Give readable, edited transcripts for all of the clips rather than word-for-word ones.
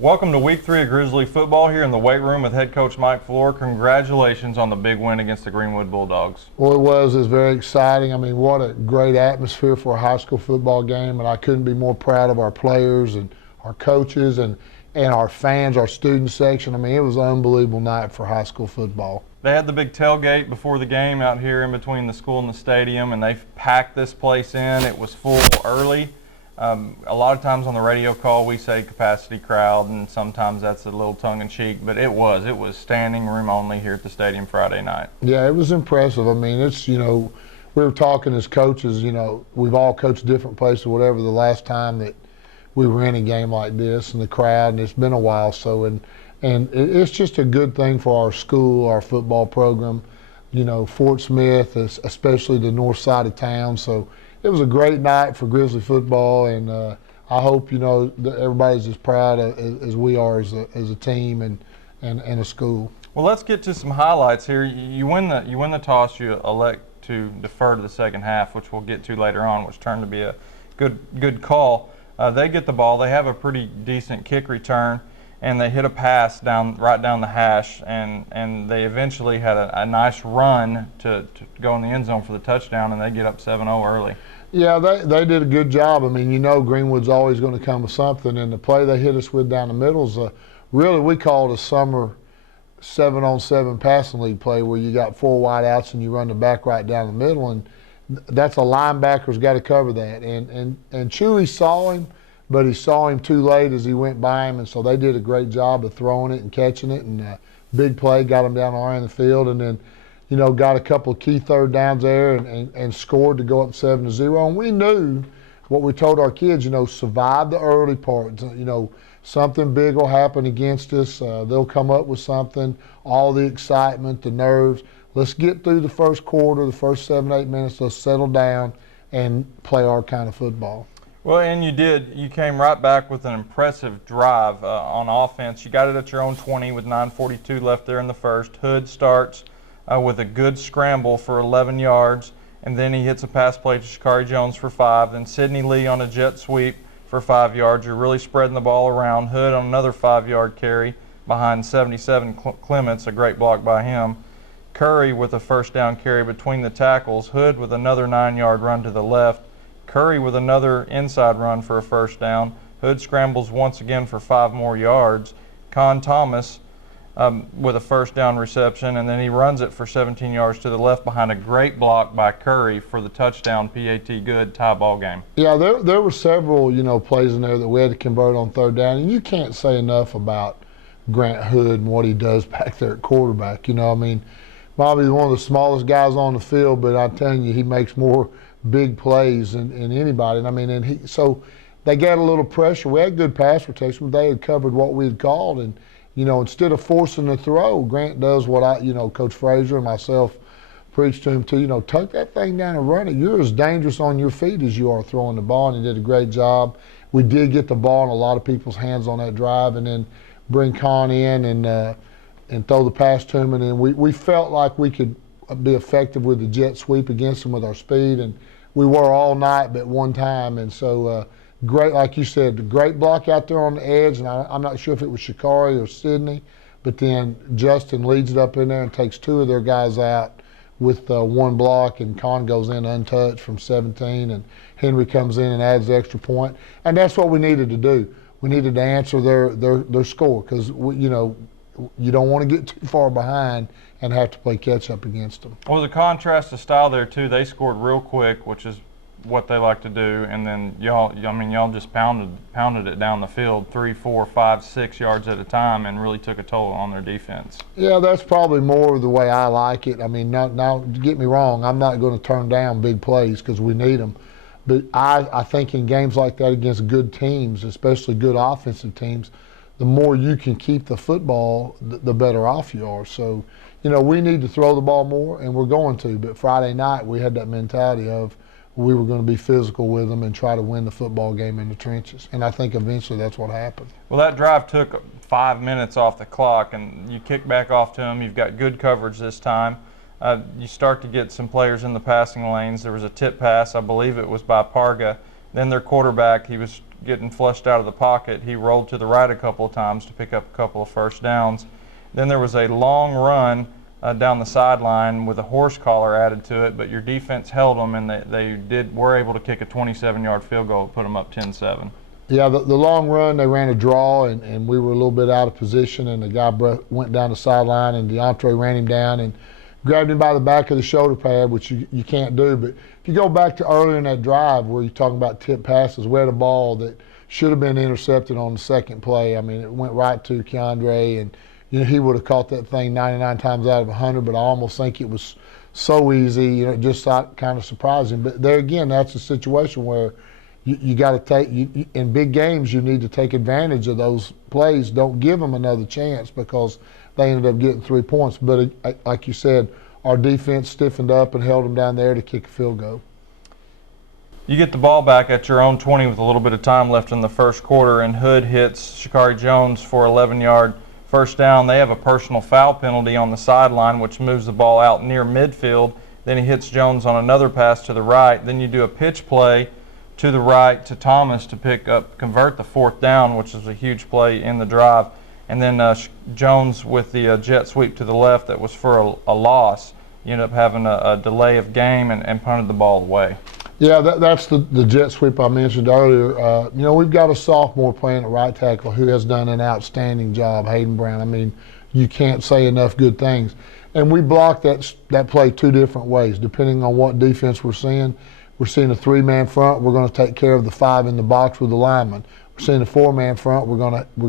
Welcome to Week 3 of Grizzly football here in the weight room with head coach Mike Floor. Congratulations on the big win against the Greenwood Bulldogs. Well, it was very exciting. I mean, what a great atmosphere for a high school football game, and I couldn't be more proud of our players and our coaches and our fans, our student section. I mean, it was an unbelievable night for high school football. They had the big tailgate before the game out here in between the school and the stadium, and they packed this place in. It was full early. A lot of times on the radio call we say capacity crowd, and sometimes that's a little tongue-in-cheek, but it was standing room only here at the stadium Friday night. Yeah, it was impressive. I mean, we were talking as coaches, we've all coached different places, whatever, the last time that we were in a game like this and the crowd, and it's been a while. So, and it's just a good thing for our school, our football program, Fort Smith, especially the north side of town. So it was a great night for Grizzly football, and I hope that everybody's as proud as we are as a team and a school. Well, let's get to some highlights here. You win the toss. You elect to defer to the second half, which we'll get to later on, which turned to be a good call. They get the ball. They have a pretty decent kick return, and they hit a pass right down the hash, and they eventually had a nice run to go in the end zone for the touchdown, and they get up 7-0 early. Yeah, they did a good job. I mean, Greenwood's always going to come with something, and the play they hit us with down the middle is really, we call it a summer 7-on-7 passing league play where you got 4 wide outs and you run the back right down the middle, and that's a linebacker's got to cover that. And Chewy saw him, but he saw him too late as he went by him, and so they did a great job of throwing it and catching it, and big play, got him down the line of the field, and then got a couple of key third downs there and scored to go up 7-0. And we knew what we told our kids, survive the early part. Something big will happen against us. They'll come up with something, all the excitement, the nerves. Let's get through the first quarter, the first 7-8 minutes. Let's settle down and play our kind of football. Well, and you did. You came right back with an impressive drive on offense. You got it at your own 20 with 9:42 left there in the first. Hood starts with a good scramble for 11 yards, and then he hits a pass play to Shakari Jones for 5. Then Sidney Lee on a jet sweep for 5 yards. You're really spreading the ball around. Hood on another 5-yard carry behind 77 Clements, a great block by him. Curry with a first down carry between the tackles. Hood with another 9-yard run to the left. Curry with another inside run for a first down. Hood scrambles once again for 5 more yards. Con Thomas with a first down reception, and then he runs it for 17 yards to the left behind a great block by Curry for the touchdown. PAT good, tie ball game. Yeah, there were several plays in there that we had to convert on third down, and you can't say enough about Grant Hood and what he does back there at quarterback. Probably one of the smallest guys on the field, but I'm telling you, he makes more big plays than anybody. So they got a little pressure. We had good pass protection, but they had covered what we had called, and instead of forcing the throw, Grant does what Coach Frazier and myself preached to him to, tuck that thing down and run it. You're as dangerous on your feet as you are throwing the ball, and he did a great job. We did get the ball in a lot of people's hands on that drive, and then bring Con in and throw the pass to him, and then we felt like we could be effective with the jet sweep against him with our speed, and we were all night but one time, and so great, like you said, great block out there on the edge, and I'm not sure if it was Shakari or Sidney, but then Justin leads it up in there and takes 2 of their guys out with 1 block, and Con goes in untouched from 17, and Henry comes in and adds the extra point, and that's what we needed to do. We needed to answer their score, because you don't want to get too far behind and have to play catch up against them. Well, the contrast of style there too. They scored real quick, which is what they like to do, and then y'all just pounded it down the field 3, 4, 5, 6 yards at a time, and really took a toll on their defense. Yeah, that's probably more the way I like it. Now get me wrong, I'm not going to turn down big plays because we need them, but I think in games like that against good teams, especially good offensive teams, the more you can keep the football, the better off you are. So, we need to throw the ball more, and we're going to. But Friday night, we had that mentality of we were going to be physical with them and try to win the football game in the trenches. And I think eventually that's what happened. Well, that drive took 5 minutes off the clock, and you kick back off to them. You've got good coverage this time. You start to get some players in the passing lanes. There was a tip pass, I believe it was by Parga. Then their quarterback, he was getting flushed out of the pocket, he rolled to the right a couple of times to pick up a couple of first downs. Then there was a long run down the sideline with a horse collar added to it, but your defense held them, and they were able to kick a 27-yard field goal, put them up 10-7. Yeah, the long run, they ran a draw, and we were a little bit out of position, and the guy went down the sideline, and DeAndre ran him down and grabbed him by the back of the shoulder pad, which you can't do. But if you go back to earlier in that drive where you're talking about tip passes, we had a ball that should have been intercepted on the second play. I mean, it went right to Keandre, and he would have caught that thing 99 times out of 100, but I almost think it was so easy, it just kind of surprising. But there again, that's a situation where you got to take, in big games, you need to take advantage of those plays. Don't give them another chance because they ended up getting 3 points. But like you said, our defense stiffened up and held them down there to kick a field goal. You get the ball back at your own 20 with a little bit of time left in the first quarter, and Hood hits Shakari Jones for 11-yard first down. They have a personal foul penalty on the sideline, which moves the ball out near midfield. Then he hits Jones on another pass to the right. Then you do a pitch play to the right to Thomas to convert the fourth down, which is a huge play in the drive. And then Jones with the jet sweep to the left that was for a loss. You end up having a delay of game and punted the ball away. Yeah, that's the jet sweep I mentioned earlier. We've got a sophomore playing at right tackle who has done an outstanding job, Hayden Brown. I mean, you can't say enough good things. And we blocked that play two different ways, depending on what defense we're seeing. We're seeing a three-man front. We're going to take care of the five in the box with the lineman. We're seeing a four-man front. We're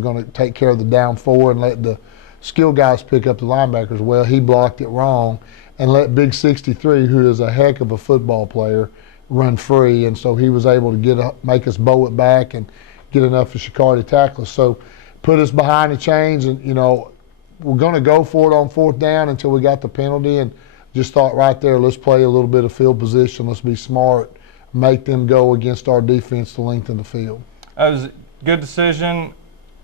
going to take care of the down four and let the skill guys pick up the linebackers. Well, he blocked it wrong and let Big 63, who is a heck of a football player, run free. And so he was able to make us bow it back and get enough of Shakari to tackle us. So put us behind the chains, and we're going to go for it on fourth down until we got the penalty, and just thought right there, let's play a little bit of field position. Let's be smart, make them go against our defense to lengthen the field. That was a good decision.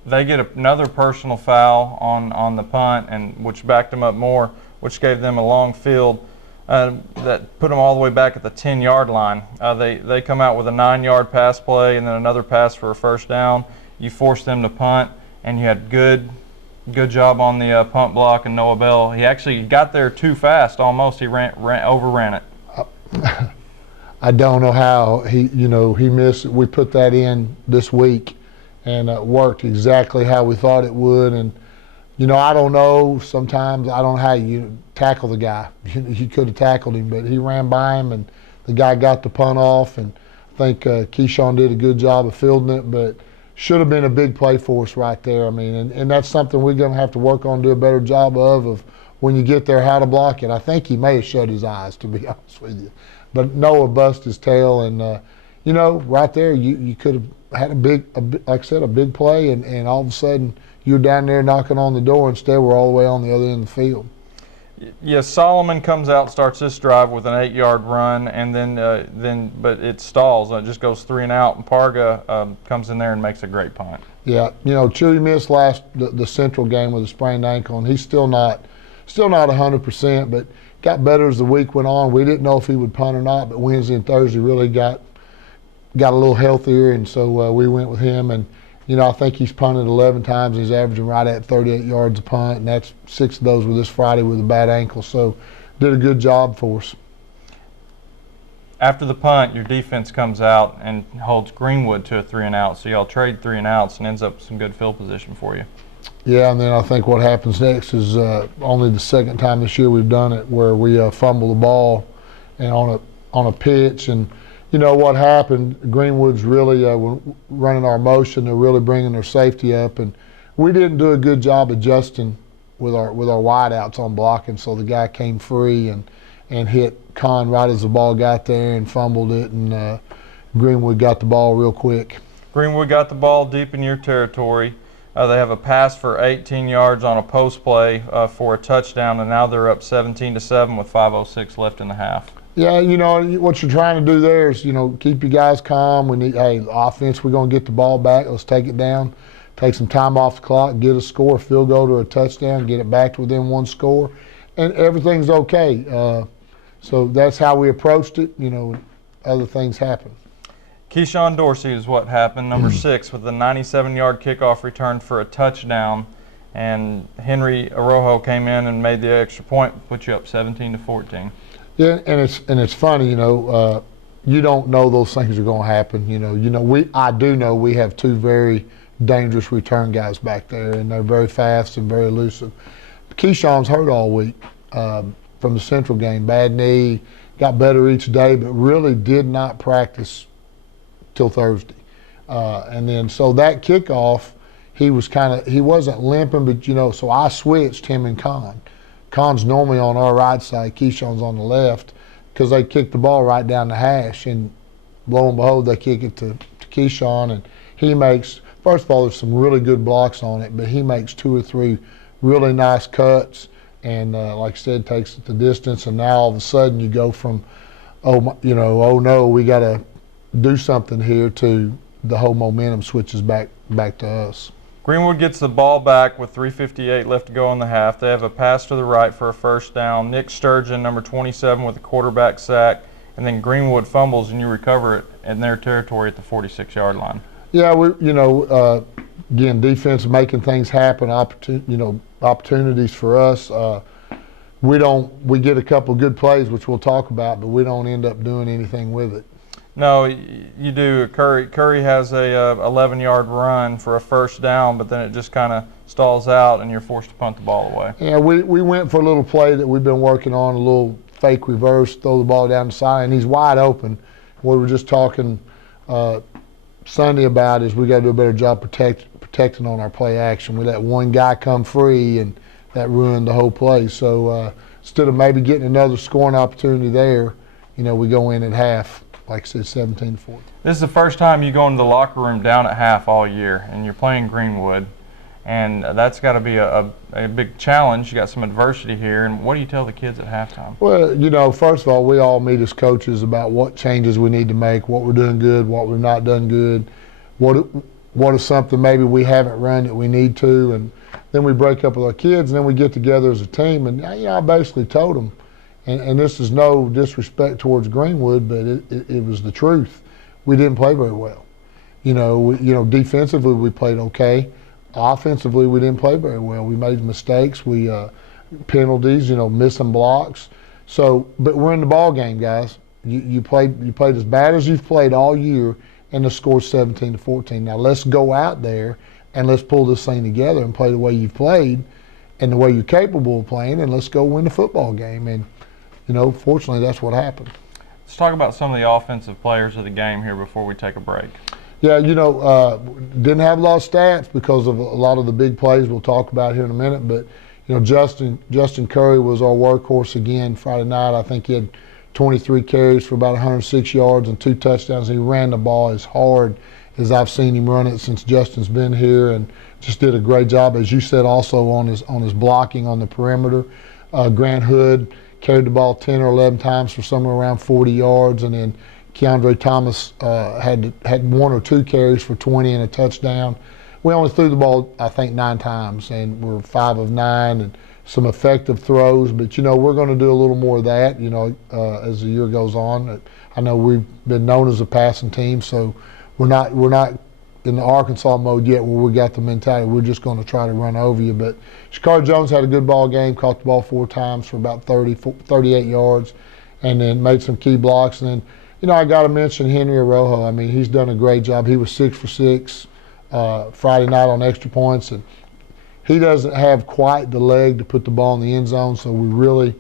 They get another personal foul on the punt, and which backed them up more, which gave them a long field that put them all the way back at the 10-yard line. They come out with a 9-yard pass play and then another pass for a first down. You forced them to punt, and you had good job on the punt block, and Noah Bell. He actually got there too fast almost. He overran it. I don't know how he missed it. We put that in this week, and it worked exactly how we thought it would. And I don't know. Sometimes I don't know how you tackle the guy. You could have tackled him, but he ran by him, and the guy got the punt off. And I think Keyshawn did a good job of fielding it, but should have been a big play for us right there. I mean, and that's something we're going to have to work on, do a better job of when you get there, how to block it. I think he may have shut his eyes, to be honest with you. But Noah bust his tail, and, right there you could have had like I said, a big play, and all of a sudden you're down there knocking on the door. Instead, we're all the way on the other end of the field. Yes, Solomon comes out, starts this drive with an 8-yard run, and but it stalls. It just goes 3 and out, and Parga comes in there and makes a great punt. Yeah, Chewy missed the Central game with a sprained ankle, and he's still not 100%, but got better as the week went on. We didn't know if he would punt or not, but Wednesday and Thursday really got a little healthier, and so we went with him. And I think he's punted 11 times. He's averaging right at 38 yards a punt, and that's 6 of those were this Friday with a bad ankle. So did a good job for us. After the punt, your defense comes out and holds Greenwood to a 3 and out. So y'all trade 3 and outs and ends up with some good field position for you. Yeah, and then I think what happens next is only the second time this year we've done it where we fumble the ball and on a pitch. And what happened, Greenwood's really running our motion. They're really bringing their safety up, and we didn't do a good job adjusting with our wideouts on blocking. So the guy came free and hit Con right as the ball got there and fumbled it, and Greenwood got the ball real quick. Greenwood got the ball deep in your territory. They have a pass for 18 yards on a post play for a touchdown, and now they're up 17-7 with 5:06 left in the half. Yeah, what you're trying to do there is, keep you guys calm. We need, offense, we're going to get the ball back. Let's take it down, take some time off the clock, get a score, field goal to a touchdown, get it back to within one score, and everything's okay. So that's how we approached it. Other things happen. Keyshawn Dorsey is what happened, number 6, with a 97-yard kickoff return for a touchdown. And Henry Arrojo came in and made the extra point, put you up 17-14. Yeah, and it's funny, you don't know those things are going to happen. I do know we have 2 very dangerous return guys back there, and they're very fast and very elusive. Keyshawn's hurt all week from the Central game, bad knee, got better each day, but really did not practice till Thursday. And then so that kickoff, he wasn't limping, but so I switched him and Con. Con's normally on our right side, Keyshawn's on the left, because they kick the ball right down the hash, and lo and behold, they kick it to Keyshawn, and he makes, first of all, there's some really good blocks on it, but he makes 2 or 3 really nice cuts, and like I said, takes it the distance, and now all of a sudden you go from, oh no, we got to do something here, to the whole momentum switches back to us. Greenwood gets the ball back with 3:58 left to go in the half. They have a pass to the right for a first down. Nick Sturgeon, number 27, with a quarterback sack, and then Greenwood fumbles, and you recover it in their territory at the 46-yard line. Yeah, again, defense making things happen, opportunities for us. We get a couple good plays, which we'll talk about, but we don't end up doing anything with it. No, you do. Curry has a 11-yard run for a first down, but then it just kind of stalls out, and you're forced to punt the ball away. Yeah, we went for a little play that we've been working on, a little fake reverse, throw the ball down the side, and he's wide open. What we were just talking Sunday about is we got to do a better job protecting on our play action. We let one guy come free, and that ruined the whole play. So instead of maybe getting another scoring opportunity there, we go in at half. Like I said, 17-14. This is the first time you go into the locker room down at half all year, and you're playing Greenwood, and that's got to be a big challenge. You got some adversity here, and what do you tell the kids at halftime? Well, first of all, we all meet as coaches about what changes we need to make, what we're doing good, what we've not done good, what is something maybe we haven't run that we need to, and then we break up with our kids, and then we get together as a team, and I basically told them, and this is no disrespect towards Greenwood, but it was the truth. We didn't play very well. Defensively we played okay. Offensively we didn't play very well. We made mistakes. We penalties. Missing blocks. So, but we're in the ball game, guys. You played as bad as you've played all year, and the score's 17-14. Now let's go out there and let's pull this thing together and play the way you've played and the way you're capable of playing, and let's go win the football game. And fortunately, that's what happened. Let's talk about some of the offensive players of the game here before we take a break. Yeah, didn't have a lot of stats because of a lot of the big plays we'll talk about here in a minute. But, Justin Curry was our workhorse again Friday night. I think he had 23 carries for about 106 yards and 2 touchdowns. He ran the ball as hard as I've seen him run it since Justin's been here, and just did a great job, as you said, also on his blocking on the perimeter. Grant Hood carried the ball 10 or 11 times for somewhere around 40 yards, and then Keandre Thomas had 1 or 2 carries for 20 and a touchdown. We only threw the ball, I think, 9 times, and we're 5 of 9, and some effective throws. But we're going to do a little more of that, as the year goes on. I know we've been known as a passing team, so we're not in the Arkansas mode yet where we got the mentality we're just going to try to run over you. But Shakar Jones had a good ball game, caught the ball 4 times for about 38 yards, and then made some key blocks. And then, I got to mention Henry Arrojo. I mean, he's done a great job. He was 6 for 6 Friday night on extra points, and he doesn't have quite the leg to put the ball in the end zone, so we really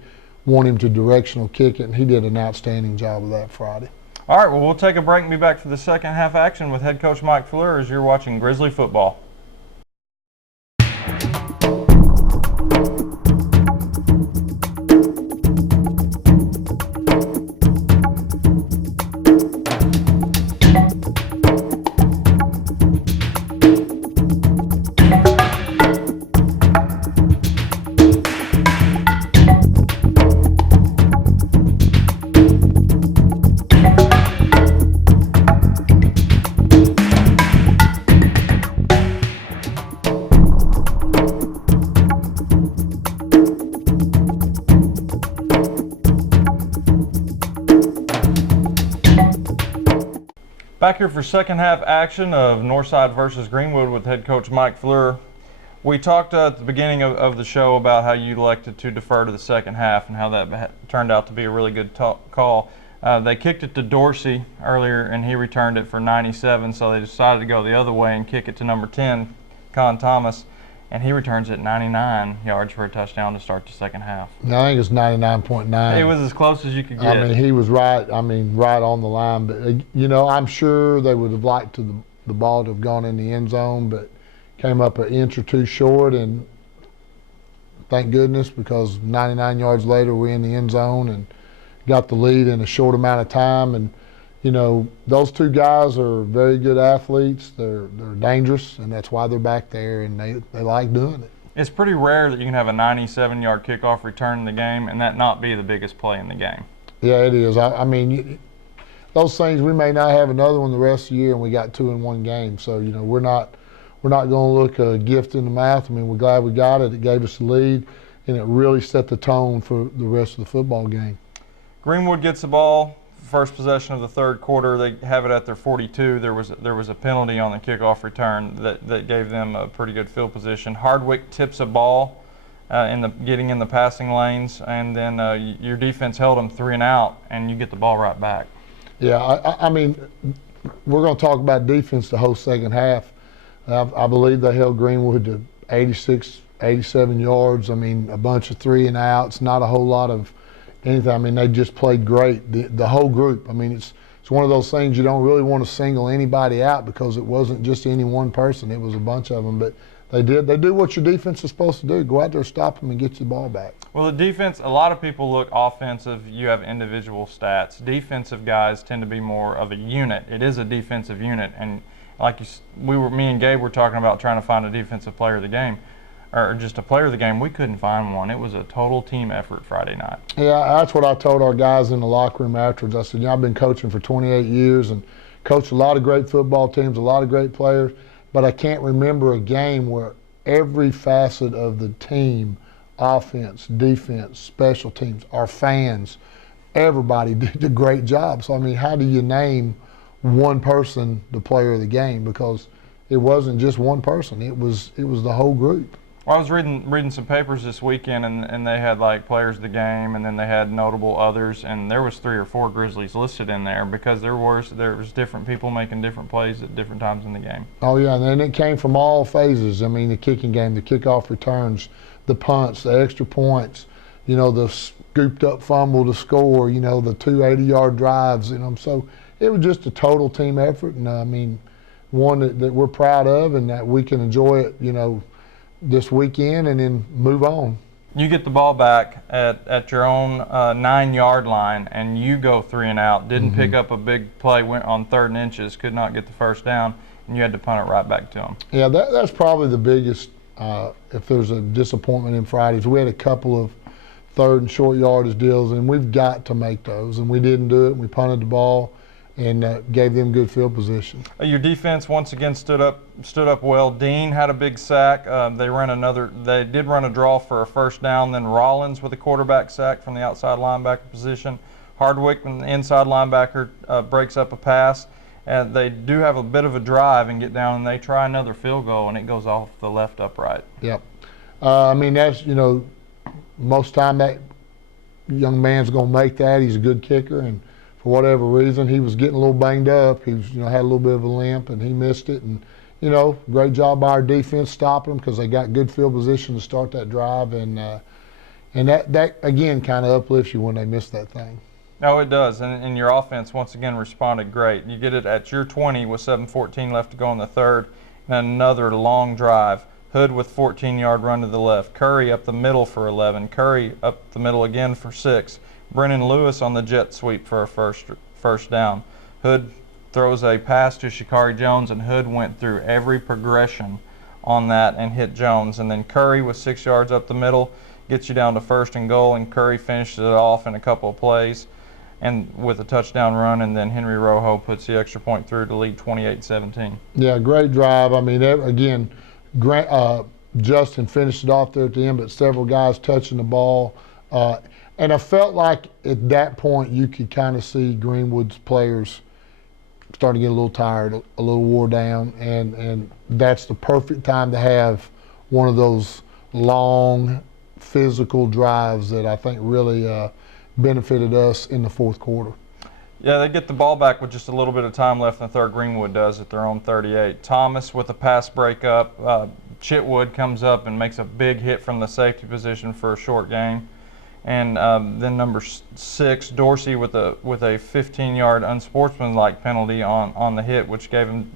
want him to directional kick it, and he did an outstanding job of that Friday. All right, well, we'll take a break and be back for the second half action with head coach Mike Fleur as you're watching Grizzly football. Back here for second half action of Northside versus Greenwood with head coach Mike Fleur. We talked at the beginning of the show about how you elected to defer to the second half and how that turned out to be a really good call. They kicked it to Dorsey earlier, and he returned it for 97, so they decided to go the other way and kick it to number 10, Con Thomas, and he returns it 99 yards for a touchdown to start the second half. I think it's 99.9. It was as close as you could get. I mean, he was right. I mean, right on the line. But you know, I'm sure they would have liked the ball to have gone in the end zone, but came up an inch or two short, and thank goodness, because 99 yards later we're in the end zone and got the lead in a short amount of time. And you know, those two guys are very good athletes. They're dangerous, and that's why they're back there, and they like doing it. It's pretty rare that you can have a 97-yard kickoff return in the game and that not be the biggest play in the game. Yeah, it is. I mean, those things, we may not have another one the rest of the year, and we got 2 in one game. So you know, we're not going to look a gift in the mouth. I mean, we're glad we got it. It gave us the lead, and it really set the tone for the rest of the football game. Greenwood gets the ball, first possession of the third quarter. They have it at their 42. There was a penalty on the kickoff return that gave them a pretty good field position. Hardwick tips a ball getting in the passing lanes, and then your defense held them 3 and out, and you get the ball right back. Yeah, I mean, we're going to talk about defense the whole second half. I believe they held Greenwood to 86, 87 yards. I mean, a bunch of 3 and outs, not a whole lot of anything. I mean, they just played great, the whole group. I mean, it's one of those things you don't really want to single anybody out, because it wasn't just any one person. It was a bunch of them. But they do what your defense is supposed to do. Go out there, stop them, and get the ball back. Well, the defense, a lot of people look offensive. You have individual stats. Defensive guys tend to be more of a unit. It is a defensive unit. And like me and Gabe were talking about trying to find a defensive player of the game, or just a player of the game. We couldn't find one. It was a total team effort Friday night. Yeah, that's what I told our guys in the locker room afterwards. I said, you know, I've been coaching for 28 years and coached a lot of great football teams, a lot of great players, but I can't remember a game where every facet of the team, offense, defense, special teams, our fans, everybody did a great job. So, I mean, how do you name one person the player of the game? Because it wasn't just one person. It was the whole group. Well, I was reading some papers this weekend, and they had like players of the game, and then they had notable others, and there was 3 or 4 Grizzlies listed in there, because there was different people making different plays at different times in the game. Oh yeah, and then it came from all phases. I mean, the kicking game, the kickoff returns, the punts, the extra points, you know, the scooped up fumble to score, you know, the 2 80-yard drives, you know. So it was just a total team effort, and I mean, one that we're proud of, and that we can enjoy it, you know, this weekend and then move on. You get the ball back at your own 9-yard line, and you go 3 and out. Didn't pick up a big play, went on 3rd and inches, could not get the first down, and you had to punt it right back to them. Yeah, that's probably the biggest, if there's a disappointment in Fridays. We had a couple of 3rd and short yardage deals, and we've got to make those, and we didn't do it. We punted the ball and gave them good field position. Your defense once again stood up well. Dean had a big sack. They did run a draw for a first down. Then Rollins with a quarterback sack from the outside linebacker position. Hardwick, the inside linebacker, breaks up a pass. And they do have a bit of a drive and get down, and they try another field goal, and it goes off the left upright. Yep. I mean, that's, you know, most time that young man's going to make that. He's a good kicker, and for whatever reason, he was getting a little banged up. He was, you know, had a little bit of a limp, and he missed it. And, you know, great job by our defense stopping him, because they got good field position to start that drive. And that again, kind of uplifts you when they miss that thing. No, it does. And your offense, once again, responded great. You get it at your 20 with 7:14 left to go in the third, and another long drive. Hood with 14-yard run to the left. Curry up the middle for 11. Curry up the middle again for 6. Brennan Lewis on the jet sweep for a first down. Hood throws a pass to Shakari Jones, and Hood went through every progression on that and hit Jones. And then Curry with 6 yards up the middle gets you down to 1st and goal, and Curry finishes it off in a couple of plays and with a touchdown run, and then Henry Rojo puts the extra point through to lead 28-17. Yeah, great drive. I mean, again, Justin finished it off there at the end, but several guys touching the ball. And I felt like at that point you could kind of see Greenwood's players starting to get a little tired, a little wore down, and that's the perfect time to have one of those long physical drives that I think really benefited us in the fourth quarter. Yeah, they get the ball back with just a little bit of time left in the third. Greenwood does at their own 38. Thomas with a pass breakup. Chitwood comes up and makes a big hit from the safety position for a short gain. And then number 6, Dorsey with a 15-yard unsportsmanlike penalty on the hit, which gave him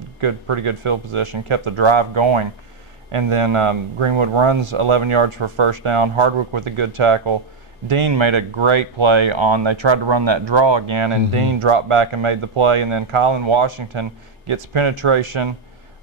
pretty good field position, kept the drive going. And then Greenwood runs 11 yards for first down. Hardwick with a good tackle. Dean made a great play they tried to run that draw again, and Dean dropped back and made the play. And then Colin Washington gets penetration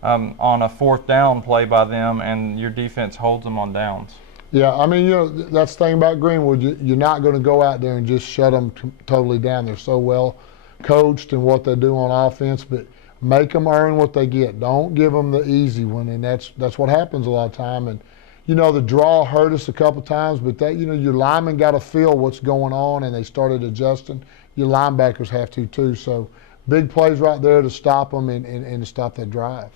on a fourth down play by them, and your defense holds them on downs. Yeah, I mean, that's the thing about Greenwood. You're not going to go out there and just shut them totally down. They're so well coached in what they do on offense, but make them earn what they get. Don't give them the easy one, and that's what happens a lot of time. And the draw hurt us a couple times, but your linemen got to feel what's going on, and they started adjusting. Your linebackers have to too. So big plays right there to stop them and to stop that drive.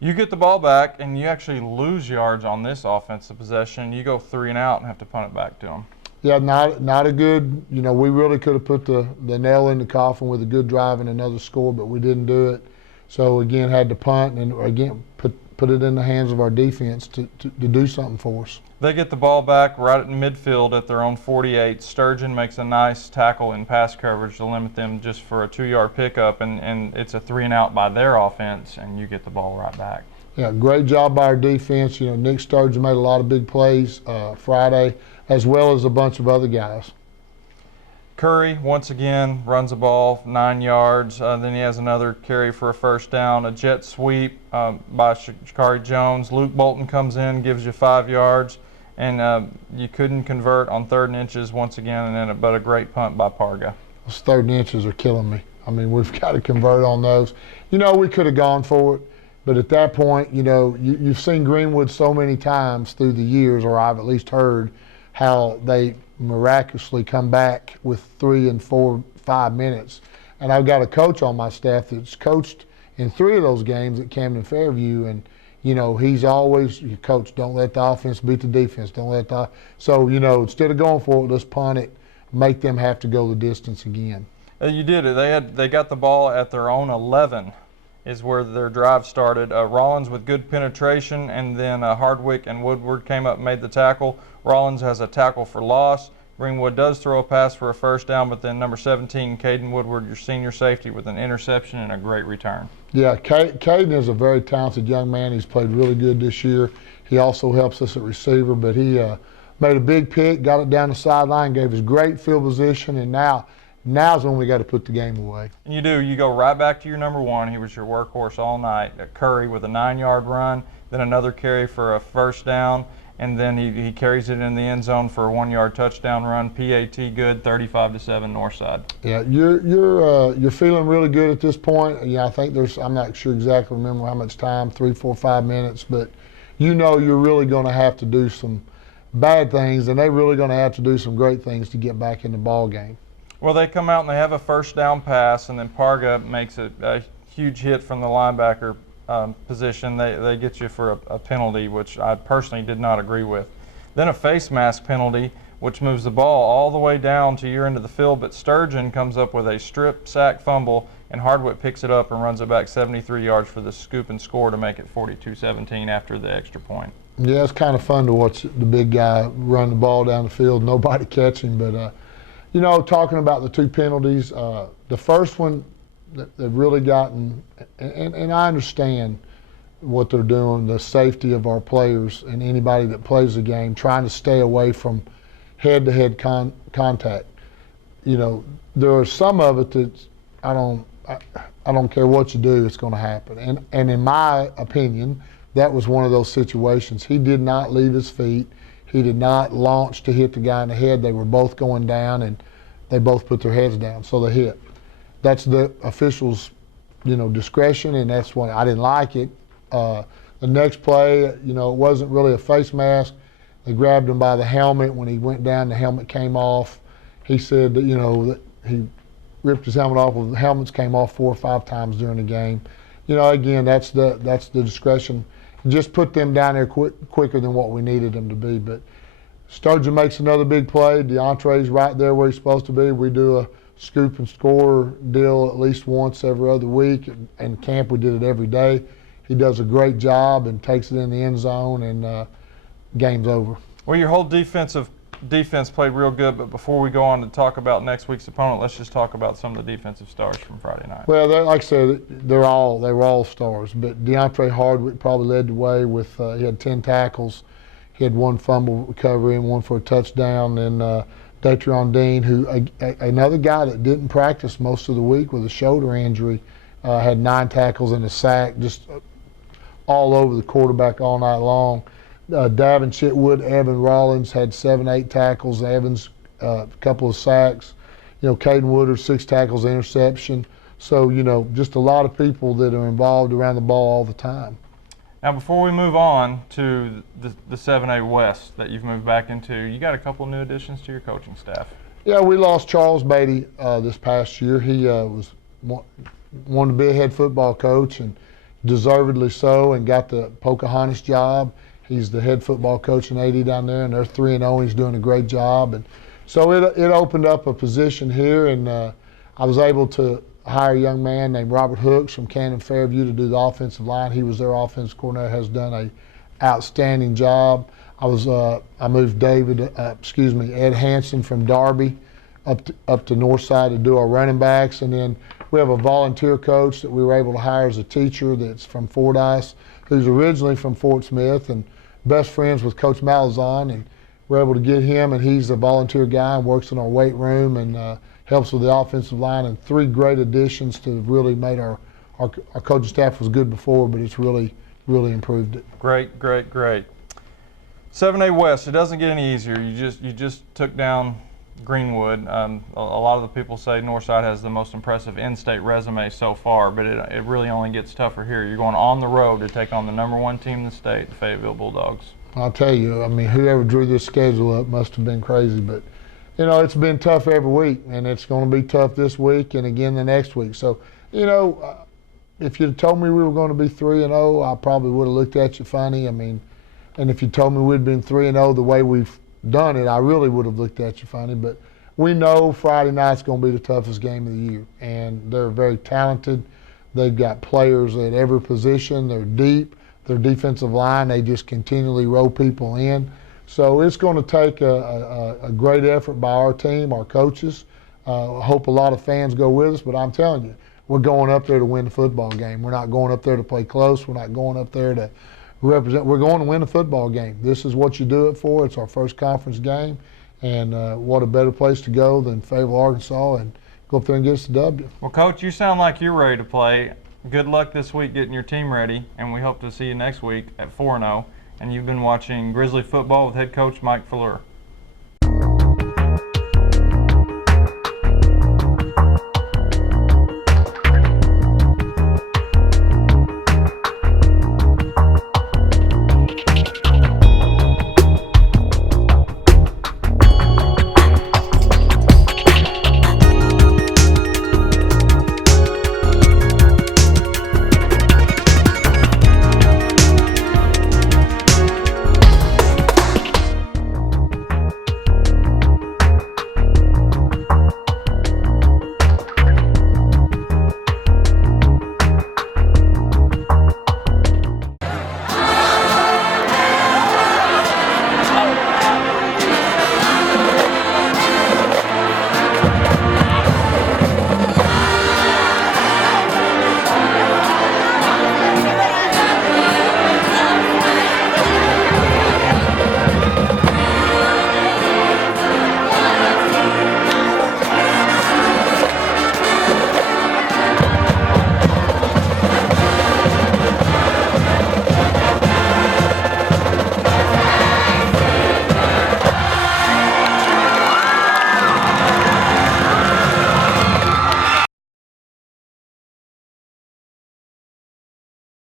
You get the ball back, and you actually lose yards on this offensive possession. You go 3 and out and have to punt it back to them. Yeah, not a good. We really could have put the nail in the coffin with a good drive and another score, but we didn't do it. So again, had to punt and again put it in the hands of our defense to do something for us. They get the ball back right at midfield at their own 48. Sturgeon makes a nice tackle in pass coverage to limit them just for a 2-yard pickup, and it's a 3 and out by their offense, and you get the ball right back. Yeah, great job by our defense. Nick Sturgeon made a lot of big plays Friday, as well as a bunch of other guys. Curry, once again, runs the ball 9 yards. Then he has another carry for a first down, a jet sweep by Shakari Jones. Luke Bolton comes in, gives you 5 yards. And you couldn't convert on 3rd and inches once again, but a great punt by Parga. Those 3rd and inches are killing me. I mean, we've got to convert on those. We could have gone for it, but at that point, you've seen Greenwood so many times through the years, or I've at least heard how they miraculously come back with 3 and 4, 5 minutes. And I've got a coach on my staff that's coached in 3 of those games at Camden Fairview, and he's always, coach, don't let the offense beat the defense. So, instead of going for it, let's punt it, make them have to go the distance again. You did it. They got the ball at their own 11 is where their drive started. Rollins with good penetration, and then Hardwick and Woodward came up and made the tackle. Rollins has a tackle for loss. Greenwood does throw a pass for a first down, but then number 17, Caden Woodward, your senior safety, with an interception and a great return. Yeah, Caden is a very talented young man. He's played really good this year. He also helps us at receiver, but he made a big pick, got it down the sideline, gave us great field position, and now's when we got to put the game away. And you do. You go right back to your number 1. He was your workhorse all night. Curry with a 9-yard run, then another carry for a first down, and then he carries it in the end zone for a 1-yard touchdown run. PAT good, 35-7 Northside. Yeah, you're feeling really good at this point. Yeah, I think I'm not sure exactly remember how much time, 3, 4, 5 minutes, but you're really going to have to do some bad things, and they're really going to have to do some great things to get back in the ball game. Well, they come out and they have a first down pass, and then Parga makes a huge hit from the linebacker position. They get you for a penalty, which I personally did not agree with. Then a face mask penalty, which moves the ball all the way down to your end of the field, but Sturgeon comes up with a strip sack fumble, and Hardwick picks it up and runs it back 73 yards for the scoop and score to make it 42-17 after the extra point. Yeah, it's kind of fun to watch the big guy run the ball down the field, nobody catching, but talking about the 2 penalties, the first one they've really gotten, and I understand what they're doing, the safety of our players and anybody that plays the game, trying to stay away from head-to-head contact. There are some of it that I don't care what you do, it's going to happen. And in my opinion, that was one of those situations. He did not leave his feet. He did not launch to hit the guy in the head. They were both going down, and they both put their heads down, so they hit. That's the officials' discretion, and that's why I didn't like it. The next play, it wasn't really a face mask. They grabbed him by the helmet. When he went down, the helmet came off. He said that, that he ripped his helmet off. The helmets came off 4 or 5 times during the game. You know, again, that's the discretion. Just put them down there quicker than what we needed them to be. But Sturgeon makes another big play. DeAndre's right there where he's supposed to be. We do a scoop and score deal at least once every other week. In camp, we did it every day. He does a great job and takes it in the end zone, and game's over. Well, your whole defense played real good, but before we go on to talk about next week's opponent, let's just talk about some of the defensive stars from Friday night. Well, like I said, they were all stars, but DeAndre Hardwick probably led the way with he had 10 tackles. He had 1 fumble recovery and 1 for a touchdown. And Datrion Dean, who another guy that didn't practice most of the week with a shoulder injury, had 9 tackles and a sack, just all over the quarterback all night long. Davin Chitwood, Evan Rollins had 7, 8 tackles. Evans, a couple of sacks. You know, Caden Woodard, 6 tackles, interception. So, you know, just a lot of people that are involved around the ball all the time. Now, before we move on to the 7A West that you've moved back into, you got a couple of new additions to your coaching staff. Yeah, we lost Charles Beatty this past year. He wanted to be a head football coach, and deservedly so, and got the Pocahontas job. He's the head football coach in AD down there, and they're 3-0. He's doing a great job, and so it opened up a position here, and I was able to hire a young man named Robert Hooks from Cannon Fairview to do the offensive line. He was their offensive coordinator, has done a outstanding job. I moved Ed Hanson from Darby up to Northside to do our running backs, and then we have a volunteer coach that we were able to hire as a teacher that's from Fordyce, who's originally from Fort Smith and best friends with Coach Malazan, and we're able to get him, and he's a volunteer guy and works in our weight room and helps with the offensive line, and 3 great additions to really made our coaching staff was good before, but it's really improved it. Great, great, great. 7A West, it doesn't get any easier. You just took down Greenwood. A lot of the people say Northside has the most impressive in-state resume so far, but it really only gets tougher here. You're going on the road to take on the #1 team in the state, the Fayetteville Bulldogs. I'll tell you, I mean, whoever drew this schedule up must have been crazy, but you know, it's been tough every week, and it's going to be tough this week and again the next week. So, you know, if you'd told me we were going to be 3-0, I probably would have looked at you funny. I mean, and if you told me we'd been 3-0 the way we've done it, I really would have looked at you funny. But we know Friday night's going to be the toughest game of the year, and they're very talented. They've got players at every position. They're deep. Their defensive line, they just continually roll people in. So it's going to take a great effort by our team, our coaches. I hope a lot of fans go with us, but I'm telling you, we're going up there to win the football game. We're not going up there to play close. We're not going up there to represent. We're going to win a football game. This is what you do it for. It's our first conference game, and what a better place to go than Fayetteville, Arkansas, and go up there and get us the W. Well, Coach, you sound like you're ready to play. Good luck this week getting your team ready, and we hope to see you next week at 4-0. And you've been watching Grizzly Football with head coach Mike Fleur.